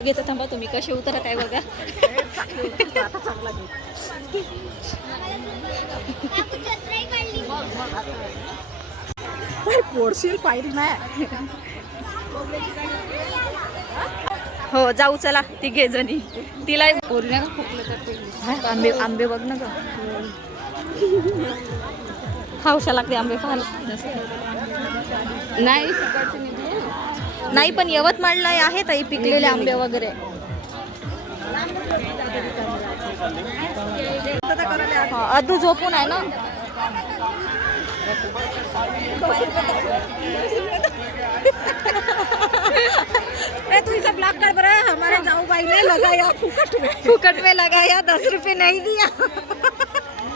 घेतो थांबा तुम्ही कसे उतरत आहे बघा. पोडशील पाहिजे नाही हो जाऊ चला तिघे जणी. तिला आंबे आंबे बघ ना ग. खाऊशा लागते आंबे पाहायला नाही. नाही पण यवतमाळला आहे ताई पिकलेले आंबे वगैरे. अदू झोपून आहे ना? ए तू इसे ब्लॉक कर बरा. हमारे जाऊ भाई ने लगाया फुकट में. फुकट में लगाया दस रुपये नहीं दिया.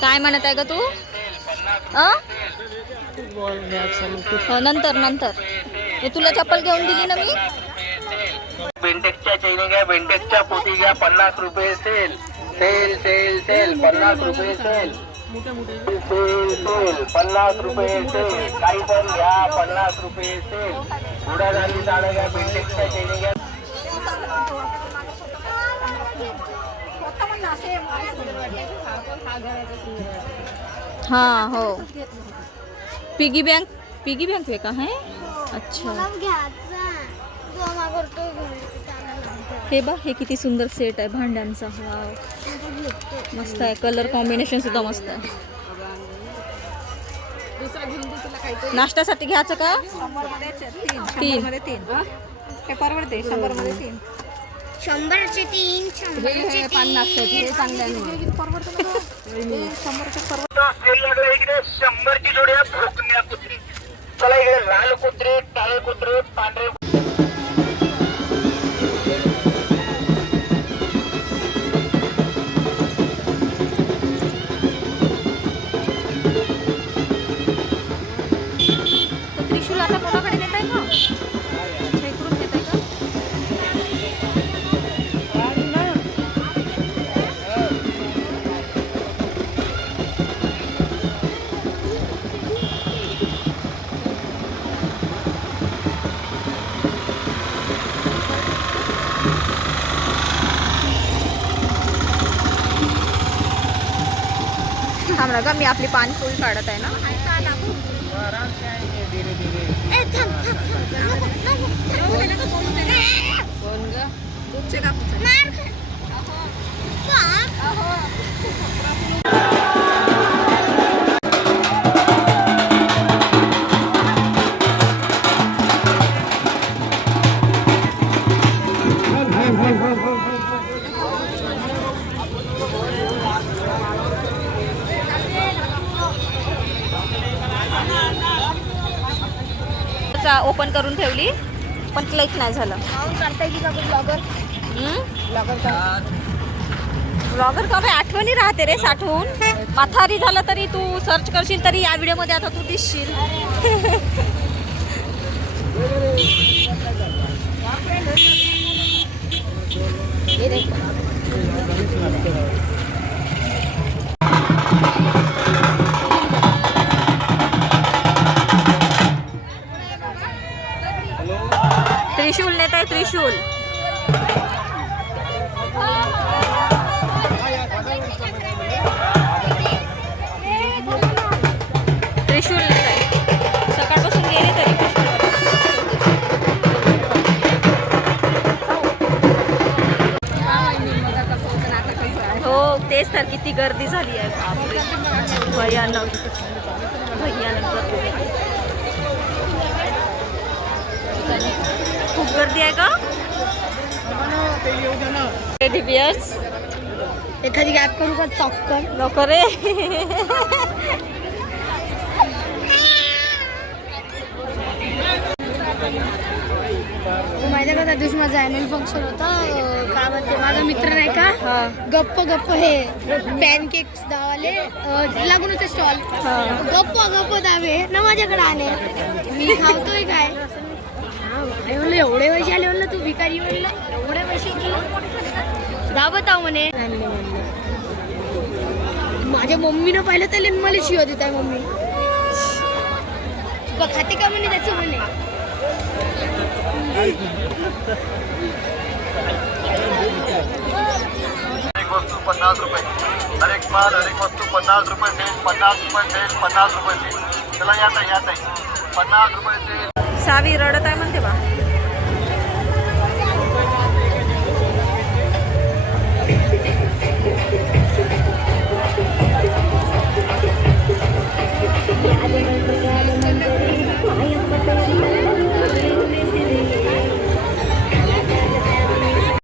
काय म्हणत आहे का तू? हो, नंतर नंतर. तुला चप्पल घेऊन दिली ना मी? बेंटेक्सच्या चैनी घ्या बेंटेक्सच्या पोती घ्या पन्नास रुपये सेल सेल सेल सेल पन्नास रुपये सेल सेल सेल पन्नास रुपये सेल काही पण घ्या पन्नास रुपये सेल घ्या हा, हो। पिगी बँक पिगी बँक आहे का है? अच्छा। हे हे किती सुंदर सेट आहे, भांड्यांचा. मस्त आहे कलर कॉम्बिनेशन सुद्धा मस्त आहे. नाश्त्यासाठी घ्यायचं का? शंभरमध्ये तीन तीन. शंभरमध्ये तीन. हे? परवडते शंभरमध्ये तीन. शंभरचे तीन शंभरचे तीन. सेल लागला इकडे शंभरची जोडी आहे भोकण्या कुत्री. चला इकडे लाल कुत्रे काळे कुत्रे पांढरे आता कोणाकडे देत आहे का? देत आहे का मी आपली पाणी फुल काढत आहे ना. ए, थांब, थांब, ओपन करून ठेवली. पण क्लिक नाही झालं. ब्लॉगर ब्लॉगर का आठवणी राहते रे साठवून. पथारी झालं तरी तू सर्च करशील तरी या व्हिडिओमध्ये आता तू दिसशील. त्रिशूल. त्रिशूल सकाळपासून गेले तरी हो तेच तर किती गर्दी झाली आहे. भयानक भयानक गर्दी आहे का एखादी गॅप करू। का चॉक्कर नको रे माहिती का त्या दिवशी माझा अॅन्युअल फंक्शन होता. काय म्हणते माझा मित्र नाही का? गप्प गप्प हे पॅनकेक्स दावाले अं, लागून होते स्टॉल. गप्प गप्प दावे ना माझ्याकडे आले. मी खावतोय काय? हा, म्हणलं एवढे पैसे आले म्हणलं तू भिकारी म्हणलं एवढे पैसे की दाबत आहो म्हणे. माझ्या मम्मीनं पाहिलं त्याला मला शिव देत आहे मम्मी. बघ खाते का म्हणे त्याचं म्हणे? वस्तू पन्नास रुपये. हर माल हर वस्तू पन्नास रुपये सेल पन्नास रुपये सेल पन्नास रुपये सेल. चला यात आहे यात आहे पन्नास रुपये सेल. सावी रडत आहे म्हणते बा.